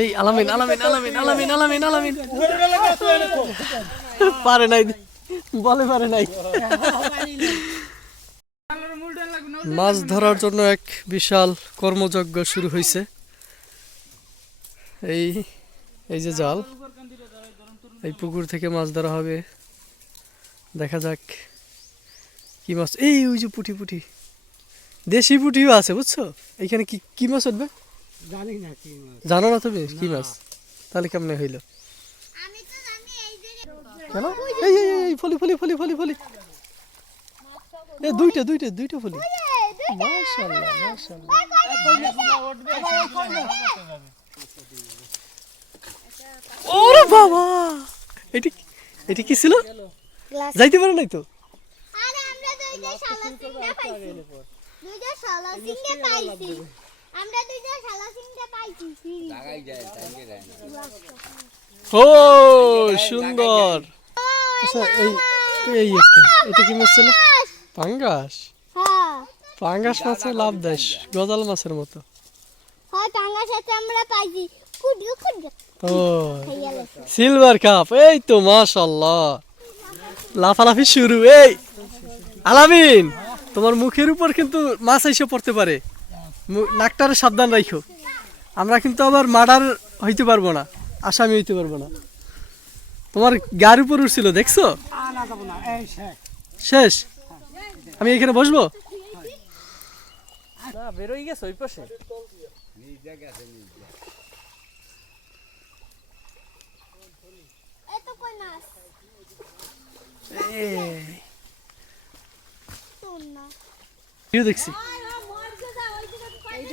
এই আলামিন আলামিন আলামিন আলামিন আলামিন আলামিন পারে নাই বলে পারে নাই। মাছ ধরার জন্য এক বিশাল কর্মযজ্ঞ শুরু হয়েছে এই এই যে জাল এই পুকুর থেকে মাছ ধরা হবে। দেখা যাক কি মাছ এই ওই যে পুঁটি পুঁটি। দেশি পুঁটিও আছে বুঝছ? এইখানে কি কি মাছ উঠবে? জানি না কি মাছ। জানো না তুমি? কি মাছ? তাহলে কেমনে হইল? আমি এই কেন? এই এই এই, এই ফলি ফলি ফলি ফলি ফলি। এ দুইটা দুইটা দুইটা ফলি। মাশাআল্লাহ মাশাআল্লাহ। ওরে বাবা! এটি এটি কি ছিল? যাইতে পারে নাই তো? আরে আমরা দুইটা শালা সিংহা পাইছি। দুইটা শালা সিংহা পাইছি। আমরা দুইটা শালা সিংহা পাইছি ও সুন্দর। আচ্ছা এই এই একটা এটা কি মাছ ছিল? পাঙ্গাস। হ্যাঁ। পাঙ্গাস মাছে লাভ দেয় গজাল মাছের মতো। হ্যাঁ আমরা পাইছি। ও সিলভার কাপ এই তো মাশাল্লাহ লাফালাফি শুরু এই। আলামিন তোমার মুখের উপর কিন্তু মাছ এসে পড়তে পারে। নাকটারে সাবধান রাখো আমরা কিন্তু আবার মার্ডার হইতে পারব না আসামি হইতে পারব না। তোমার গার উপর উঠছিল দেখছ? আনা যাব না এই শেষ। আমি এখানে বসবো? বেরোই গেছে ওই পাশে। এই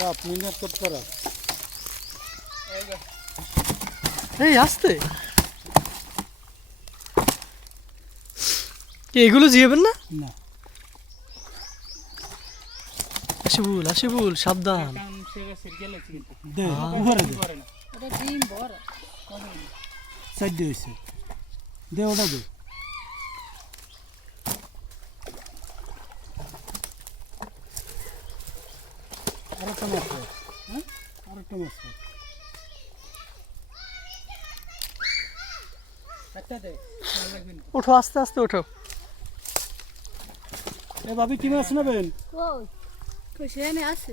রাত মিনিট কত করা এই আসতে। কি এগুলো জিয়াবেন না? না। আশিবুল আশিবুল সাবধান। দে ওটা দে আরেকটা মাছ হ্যাঁ? আরেকটা মাছ। ওঠো আস্তে আস্তে ওঠো। এ ভাবি কি মাছ নেবেন? কই? কই সেনে আছে।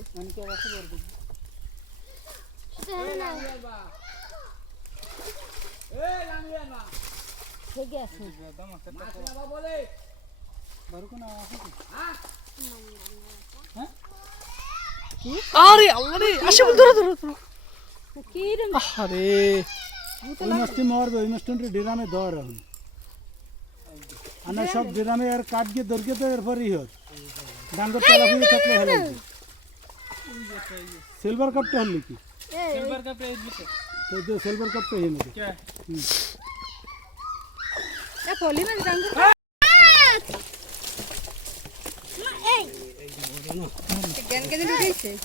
আরে আল্লাহ রে আশিবুল ধরো ধরো ধরো। আরে ওই মাছটি মারবে ওই মাছটি ড্রামে ধর এখন। আনা সব ড্রামে? আর কাঠ গিয়ে দরকে তো এরপরই হর ডাঙ্গর চালা ফুয়ে থাকলে হলো সিলভার কাপটা হল কি? সিলভার তো যে সিলভার কাপটা হেন এই